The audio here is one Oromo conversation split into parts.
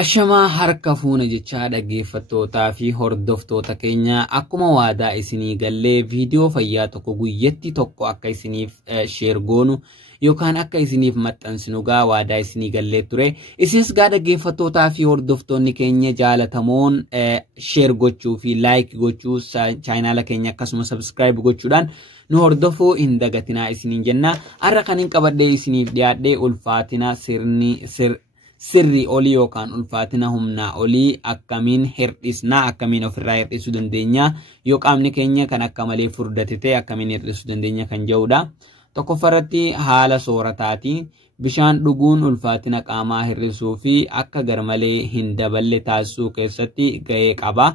Ashamaa harka fuuna jechaa dhaggeeffattootaa fi hordoftoota keenya akkuma waadaa isinii gallee viidiyoo fayyaa tokko guyyatti tokko akka isiniif sheer goonu yookaan akka isiniif maxxansinu gaa waadaa isinii gallee ture. Isinis gaa dhaggeeffattootaa fi hordoftoonni keenya jaalatamoon sheer gochuu fi like gochuu chaanaala keenya akkasuma subscribe gochuudhaan nu hordofuu hin dagatinaa isiniin jenna. Har'a kan hin qabadhee isiniif dhiyaadhee Ulfaatina Sirrii Olii yookaan Ulfaatina humnaa Olii Akkamiin Hir'isnaa, akkamiin ofirraa hir'isuu dandeenya yoo qaamni keenya kan akka malee furdate ta'e akkamiin hir'isuu dandeenya kan jedhudha. Tokkoffaratti haala soorataati. Bishaan dhuguun ulfaatina qaamaa hir'isuu fi akka garmalee hin daballe taasisuu keessatti gahee qaba.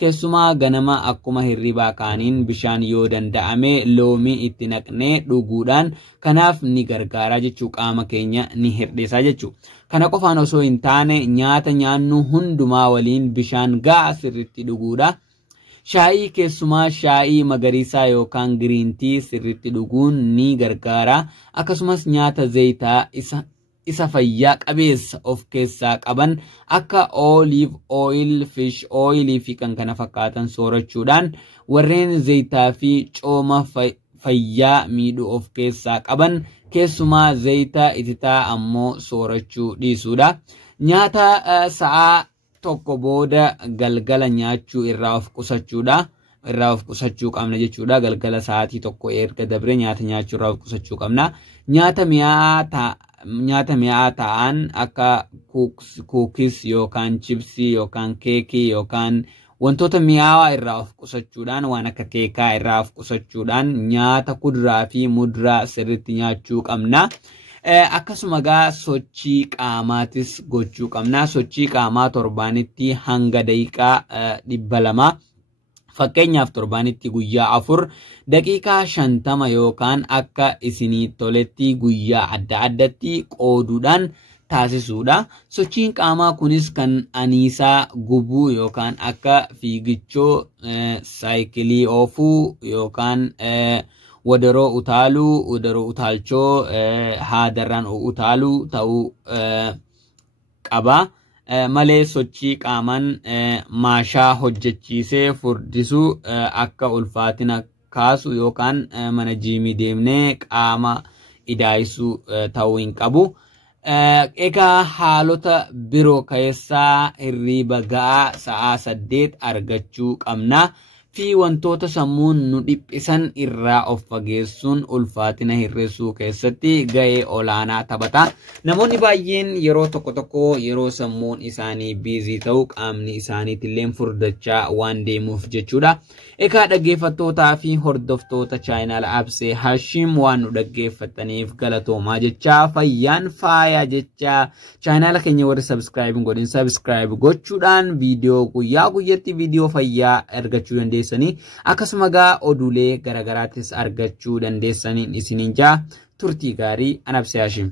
Keessuumaa ganama akkuma hirribaa kaaneen bishaan yoo danda'ame loomii itti naqnee dhuguudhaan kanaaf ni gargaara jechuu, qaama keenya ni hir'isa jechuu. Kana qofaan osoo hin taane nyaata nyaannu hundumaa waliin bishaan gahaa sirriitti dhuguudha. Shaayii keessumaa shaayii magariisaa yookaan giriintii sirriitti dhuguun ni gargaara. Akkasumas nyaata zayitaa isa fayyaa qabeessa of keessaa qaban akka olive oil, fish oil fi kan kana fakkaatan soorachuudhaan warreen zayitaa fi cooma fayyaa miidhuu of keessaa qaban keessumaa zayita ititaa ammoo soorachuu dhiisuudha. Nyaata sa'aa tokko booda galgala nyaachuu irraa of qusachuudha. Irraa of qusachuu qabna jechuudha. Galgala sa'aatii tokko erga dabre nyaata nyaachuu irraa of qusachuu qabna. Nyaata miyaa'aa ta'an akka kuukis yookaan chipsii yookaan keekii yookaan wantoota miyaawaa irraa of qusachuudhaan, waan akka keekaa irraa of qusachuudhaan nyaata kuduraa fi muduraa sirriitti nyaachuu qabna. Akkasuma gaa sochii qaamaatis gochuu qabna. Sochii qaamaa torbaanitti hanga daqiiqaa 200. Fakkeenyaaf torbaanitti guyyaa 4 daqiiqaa 50 yookaan akka isinii toletti guyyaa adda addatti qooduudhaan taasisuudha. Sochiin qaamaa kunis kan aniisaa gubuu yookaan akka fiigichoo, saayikilii oofuu yookaan wadaroo utaaluu, wadaroo utaalchoo, haadarraan utaaluu ta'uu qaba. Malee sochii qaamaan maashaa hojjechiisee furdisuu akka ulfaatina kaasu yookaan mana jiimii deemnee qaama idaayisuu ta'uu hin qabu. Egaa haalota biroo keessaa hirriba gahaa sa'aa 8 argachuu qabna fi wantoota sammuun nu dhiphisan irraa of fageessuun ulfaatina hir'isuu keessatti gahee olaanaa taphata. Namoonni baay'een yeroo tokko yeroo sammuun isaanii biizii ta'u qaamni isaaniitillee furdachaa waan deemuuf jechuudha. Egaa dhaggeeffattootaa fi hordoftoota chaanaala Absee Hashim waan nu dhaggeeffataniif galatoomaa jechaa, fayyaan faayaa jechaa, chaanaala keenya warri subscribe godhin subscribe gochuudhaan viidiyoo guyyaa guyyatti viidiyoo fayyaa argachuu dandeessanii, akkasuma gaa oduulee garagaraattis argachuu dandeessanii isiniin jaa. Turtii gaarii. Absee Hashim.